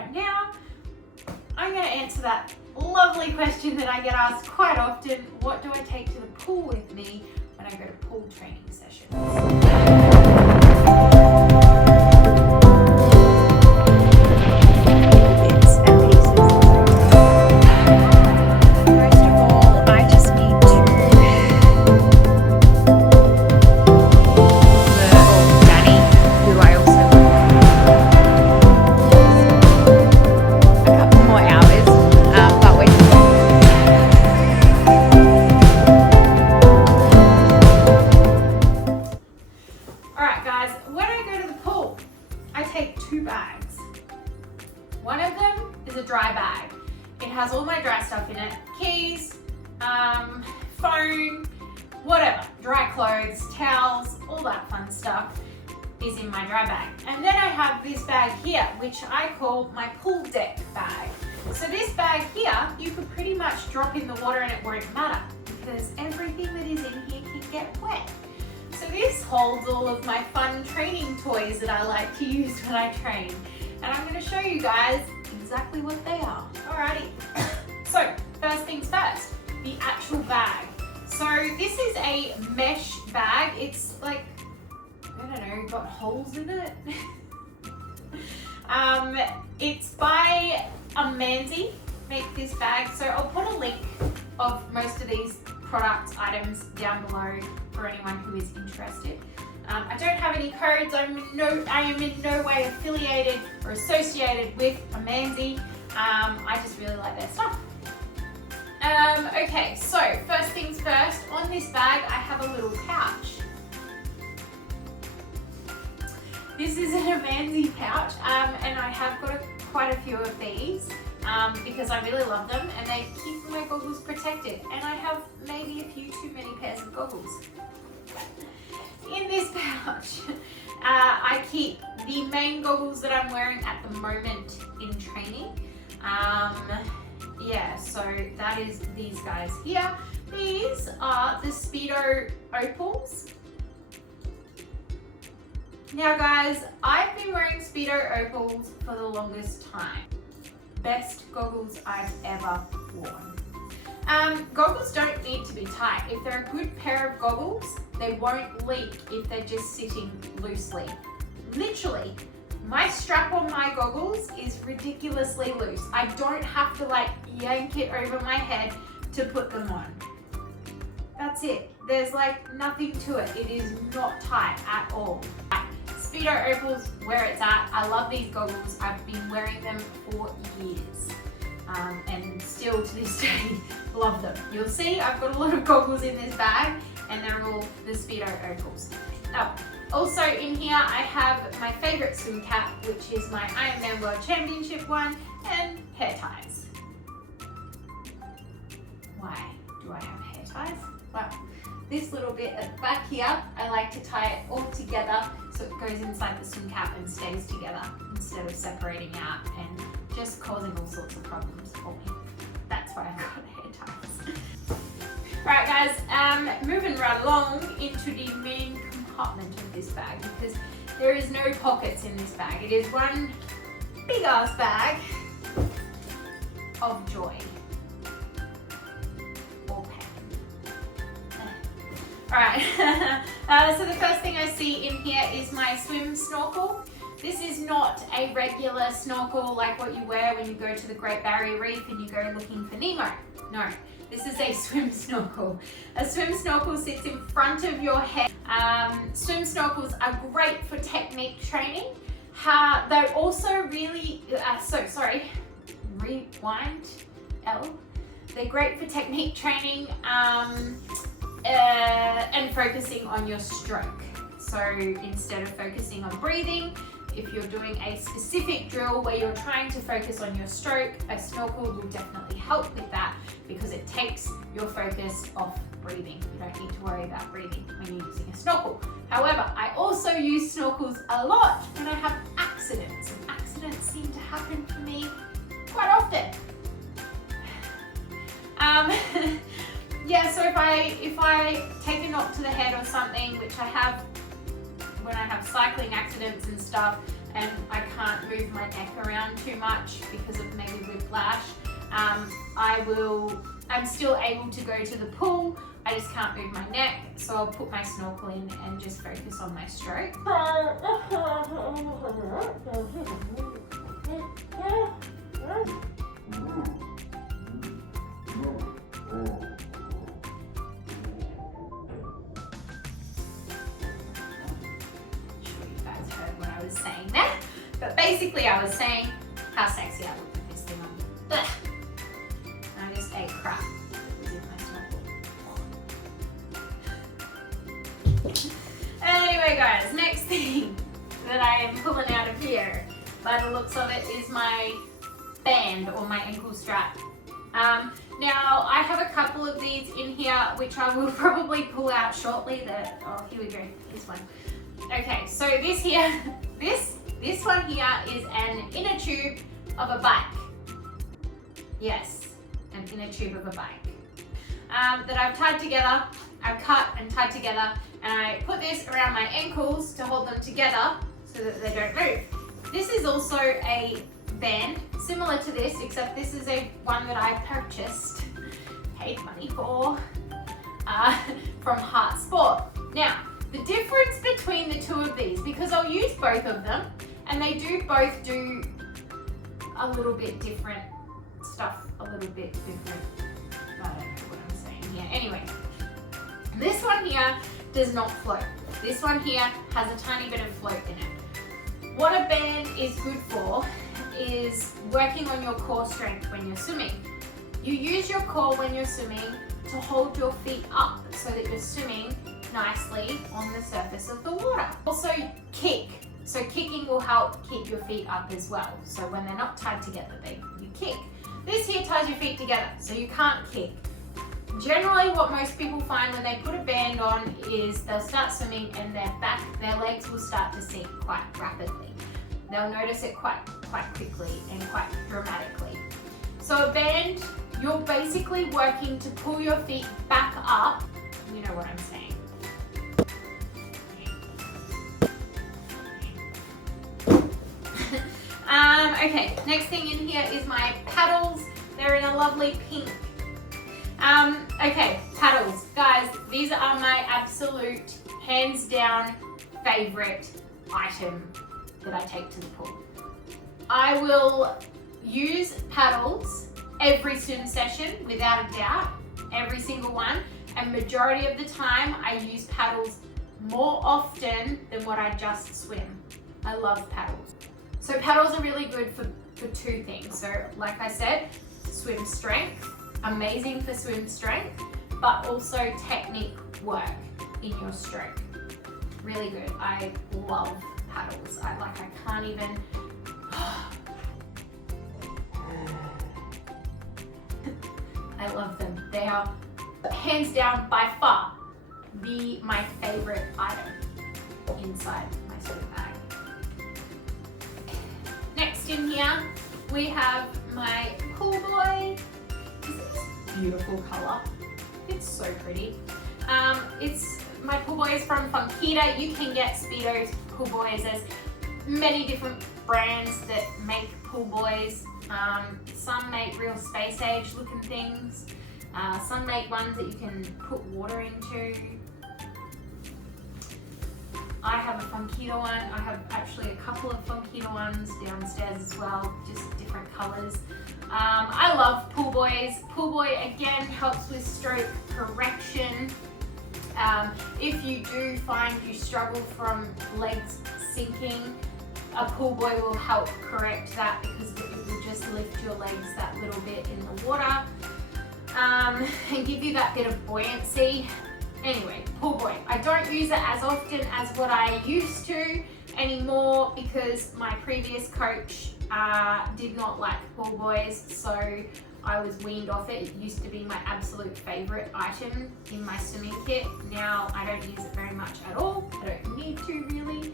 right now, I'm going to answer that lovely question that I get asked quite often. What do I take to the pool with me when I go to pool training sessions? One of them is a dry bag. It has all my dry stuff in it. Keys, phone, whatever. Dry clothes, towels, all that fun stuff is in my dry bag. And then I have this bag here, which I call my pool deck bag. So this bag here, you could pretty much drop in the water and it won't matter because everything that is in here can get wet. So this holds all of my fun training toys that I like to use when I train. And I'm going to show you guys exactly what they are. Alrighty. So first things first, the actual bag. So this is a mesh bag. It's like, I don't know, got holes in it. It's by Amanzi, make this bag. So I'll put a link of most of these product items down below for anyone who is interested. I don't have any codes. I am in no way affiliated or associated with Amanzi. I just really like their stuff. Okay, so first things first, on this bag I have a little pouch. This is an Amanzi pouch, and I have got quite a few of these because I really love them and they keep my goggles protected, and I have maybe a few too many pairs of goggles. In this pouch, I keep the main goggles that I'm wearing at the moment in training. Yeah, so that is these guys here. These are the Speedo Opals. Now guys, I've been wearing Speedo Opals for the longest time. Best goggles I've ever worn. Goggles don't need to be tight. If they're a good pair of goggles, they won't leak if they're just sitting loosely. Literally, my strap on my goggles is ridiculously loose. I don't have to like yank it over my head to put them on. That's it. There's like nothing to it. It is not tight at all. Speedo Opals, where it's at. I love these goggles. I've been wearing them for years. And still to this day, love them. You'll see I've got a lot of goggles in this bag and they're all the Speedo Opals. Now, also in here I have my favourite swim cap, which is my Ironman World Championship one, and hair ties. Why do I have hair ties? Well, this little bit at the back here, I like to tie it all together so it goes inside the swim cap and stays together instead of separating out and just causing all sorts of problems for me. That's why I've got hair ties. Alright guys, moving right along into the main compartment of this bag, because there is no pockets in this bag. It is one big ass bag of joy. Or pain. Alright, so the first thing I see in here is my swim snorkel. This is not a regular snorkel like what you wear when you go to the Great Barrier Reef and you go looking for Nemo. No, this is a swim snorkel. A swim snorkel sits in front of your head. Swim snorkels are great for technique training. They're also really, rewind, L. They're great for technique training and focusing on your stroke. So instead of focusing on breathing, if you're doing a specific drill where you're trying to focus on your stroke, a snorkel will definitely help with that because it takes your focus off breathing. You don't need to worry about breathing when you're using a snorkel. However, I also use snorkels a lot when I have accidents, and accidents seem to happen for me quite often. Yeah, so if I take a knock to the head or something, which I have when I have cycling accidents and stuff, and I can't move my neck around too much because of maybe whiplash, I'm still able to go to the pool. I just can't move my neck, so I'll put my snorkel in and just focus on my stroke. Saying that, but basically I was saying how sexy I look with this thing on. Ugh. I just ate crap that was in my snorkel. Anyway guys, next thing that I am pulling out of here, by the looks of it, is my band or my ankle strap. Now I have a couple of these in here which I will probably pull out shortly. Oh, here we go, this one. Okay, so this here, this one here is an inner tube of a bike. Yes, an inner tube of a bike. That I've tied together, I've cut and tied together, and I put this around my ankles to hold them together so that they don't move. This is also a band similar to this, except this is one that I purchased, paid money for, from Heart Sport. Now, the difference between the two of these, because I'll use both of them, and they do both do a little bit different stuff, a little bit different. I don't know what I'm saying here. Anyway, this one here does not float. This one here has a tiny bit of float in it. What a band is good for is working on your core strength when you're swimming. You use your core when you're swimming to hold your feet up so that you're swimming nicely on the surface of the water. Also kick. So kicking will help keep your feet up as well. So when they're not tied together, you kick. This here ties your feet together, so you can't kick. Generally what most people find when they put a band on is they'll start swimming and their legs will start to sink quite rapidly. They'll notice it quite quickly and quite dramatically. So a band, you're basically working to pull your feet back up. You know what I'm saying. Okay, next thing in here is my paddles. They're in a lovely pink. Okay, paddles. Guys, these are my absolute, hands down, favorite item that I take to the pool. I will use paddles every swim session, without a doubt, every single one. And majority of the time, I use paddles more often than what I just swim. I love paddles. So paddles are really good for two things. So like I said, swim strength, amazing for swim strength, but also technique work in your stroke. Really good. I love paddles. I can't even. I love them. They are hands down by far my favorite item inside my swim bag. Next in here, we have my Pool Boy. This is beautiful color. It's so pretty. My Pool Boy is from Funkita. You can get Speedo's Pool Boys. There's many different brands that make Pool Boys. Some make real space age looking things. Some make ones that you can put water into. I have a Funkita one. I have actually a couple of Funkita ones downstairs as well, just different colors. I love Pool Boys. Pool Boy again helps with stroke correction. If you do find you struggle from legs sinking, a Pool Boy will help correct that because it will just lift your legs that little bit in the water and give you that bit of buoyancy. Anyway, Pool Boy. I don't use it as often as what I used to anymore because my previous coach did not like Pool Boys, so I was weaned off it. It used to be my absolute favorite item in my swimming kit. Now I don't use it very much at all. I don't need to really.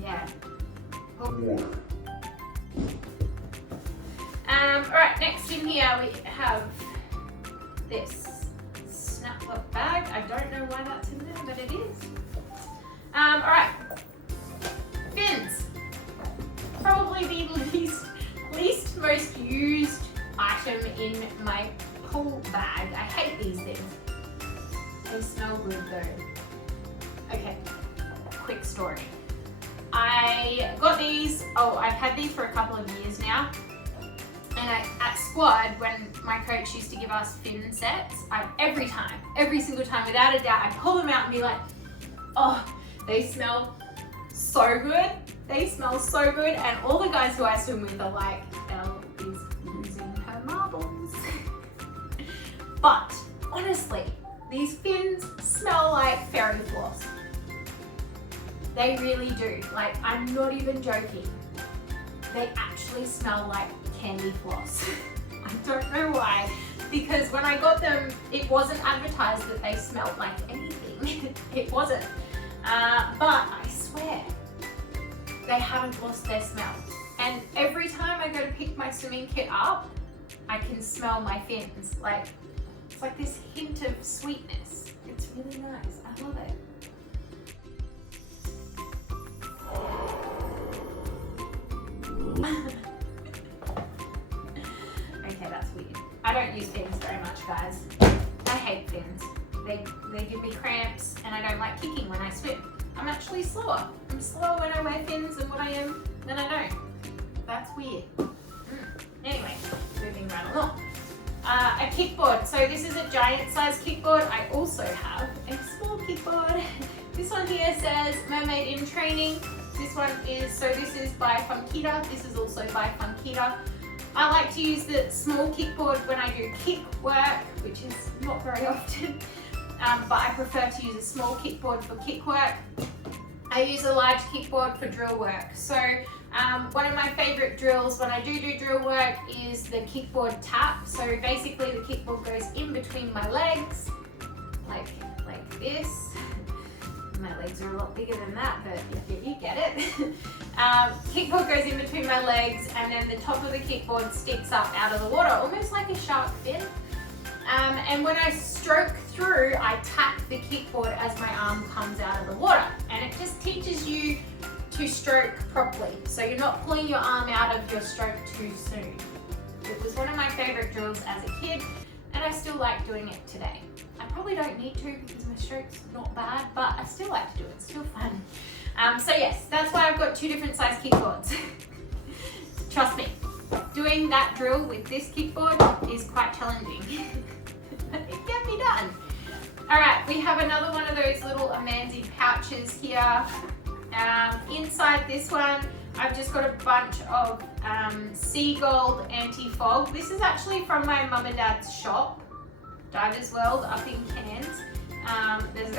Yeah. Alright, next in here we have this snap-up bag. I don't know why that's in there, but it is. Alright. fins. Probably the least most used item in my pool bag. I hate these things. They smell good though. Okay, quick story. I got these, I've had these for a couple of years now. And at squad, when my coach used to give us fin sets, every single time, without a doubt, I'd pull them out and be like, oh, they smell so good. They smell so good. And all the guys who I swim with are like, Elle is losing her marbles. But honestly, these fins smell like fairy floss. They really do. Like, I'm not even joking. They actually smell like candy floss. I don't know why, because when I got them, it wasn't advertised that they smelled like anything. It wasn't. But I swear, they haven't lost their smell. And every time I go to pick my swimming kit up, I can smell my fins. Like, it's like this hint of sweetness. It's really nice. I love it. Okay, that's weird. I don't use fins very much, guys. I hate fins. They give me cramps and I don't like kicking when I swim. I'm actually slower. I'm slower when I wear fins than what I am when I don't. That's weird. Anyway, moving right along. A kickboard. So this is a giant size kickboard. I also have a small kickboard. This one here says Mermaid in Training. This one is by Funkita. This is also by Funkita. I like to use the small kickboard when I do kick work, which is not very often, but I prefer to use a small kickboard for kick work. I use a large kickboard for drill work. So one of my favorite drills when I do drill work is the kickboard tap. So basically the kickboard goes in between my legs, like this. My legs are a lot bigger than that, but you get it. Kickboard goes in between my legs, and then the top of the kickboard sticks up out of the water, almost like a shark fin. And when I stroke through, I tap the kickboard as my arm comes out of the water. And it just teaches you to stroke properly. So you're not pulling your arm out of your stroke too soon. It was one of my favorite drills as a kid, and I still like doing it today. I probably don't need to because my stroke's not bad, but I still like to do it. It's still fun. So yes, that's why I've got two different size kickboards. Trust me, doing that drill with this kickboard is quite challenging. It can be done. All right, we have another one of those little Amanzi pouches here. Inside this one, I've just got a bunch of Sea Gold Anti-Fog. This is actually from my mum and dad's shop, Divers World up in Cairns. There's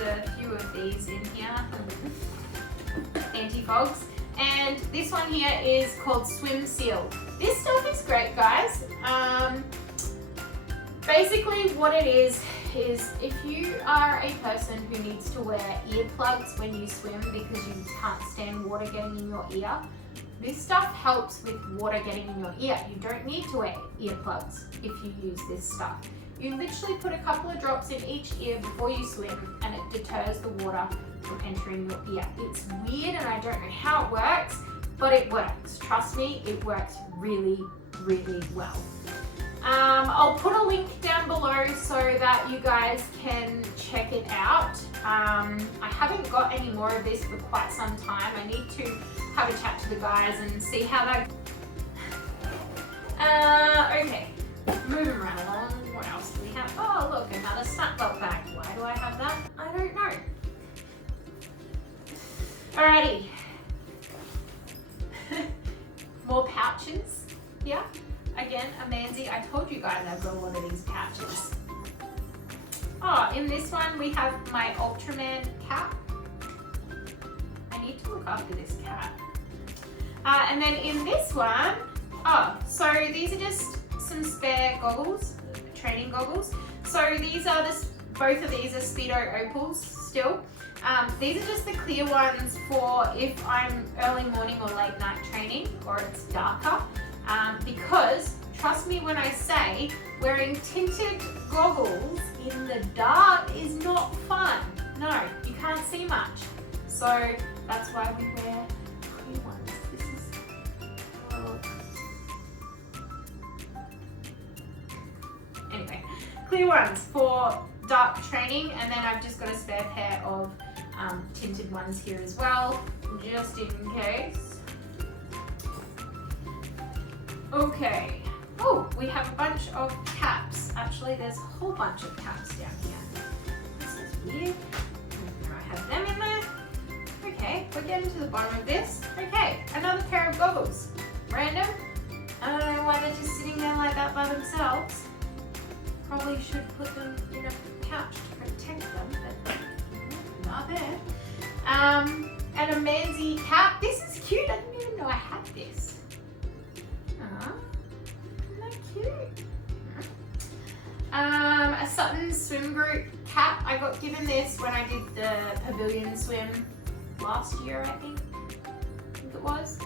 a few of these in here, anti-fogs. And this one here is called Swim Seal. This stuff is great, guys. Basically what it is if you are a person who needs to wear earplugs when you swim because you can't stand water getting in your ear, this stuff helps with water getting in your ear. You don't need to wear earplugs if you use this stuff. You literally put a couple of drops in each ear before you swim and it deters the water from entering your ear. It's weird and I don't know how it works, but it works. Trust me, it works really, really well. I'll put a link down below so that you guys can check it out. I haven't got any more of this for quite some time. I need to have a chat to the guys and see how that... Okay, moving right along. What else do we have? Oh look, another snap belt bag. Why do I have that? I don't know. Alrighty. More pouches here. Again, Amanzi, I told you guys I've got a lot of these pouches. Oh, in this one we have my Ultraman cap. I need to look after this cat. And then in this one, so these are just some spare goggles, training goggles. So these are both of these are Speedo Opals still. These are just the clear ones for if I'm early morning or late night training or it's darker. Because trust me when I say wearing tinted goggles in the dark is not fun. No, you can't see much. So That's why we wear clear ones. This is anyway, clear ones for dark training, and then I've just got a spare pair of tinted ones here as well, just in case. Okay. Oh, we have a bunch of caps. Actually, there's a whole bunch of caps down here. This is weird. I have them in there. Okay, we're getting to the bottom of this. Okay, another pair of goggles. Random. I don't know why they're just sitting there like that by themselves. Probably should put them in a pouch to protect them, but not there. And a Manzi cap. This is cute. I didn't even know I had this. Isn't that cute? A Sutton Swim Group cap. I got given this when I did the pavilion swim last year, I think it was.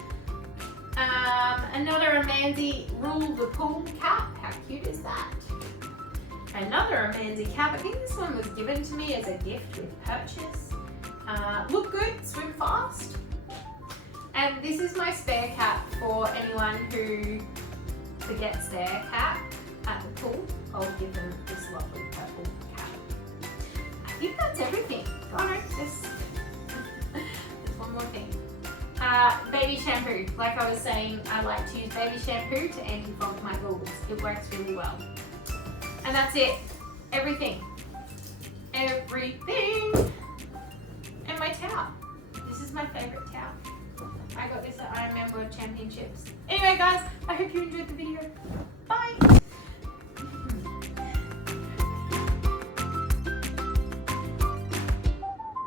Another Amanzi Rule the Pool cap. How cute is that? Another Amanzi cap. I think this one was given to me as a gift with purchase. Look good, swim fast. And this is my spare cap for anyone who forgets their cap at the pool. I'll give them this lovely purple cap. I think that's everything. Oh no, there's one more thing. Baby shampoo. Like I was saying, I like to use baby shampoo to anti-fog my goggles. It works really well. And that's it. Everything. Everything. And my towel. This is my favorite towel. I got this at Ironman World Championships. Anyway guys, I hope you enjoyed the video. Bye!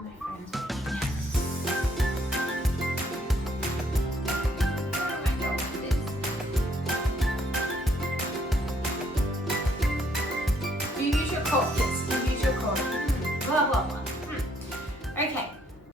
My friends are Where am I going with this? You use your cork, yes. You use your cork. Blah, blah, blah. Okay.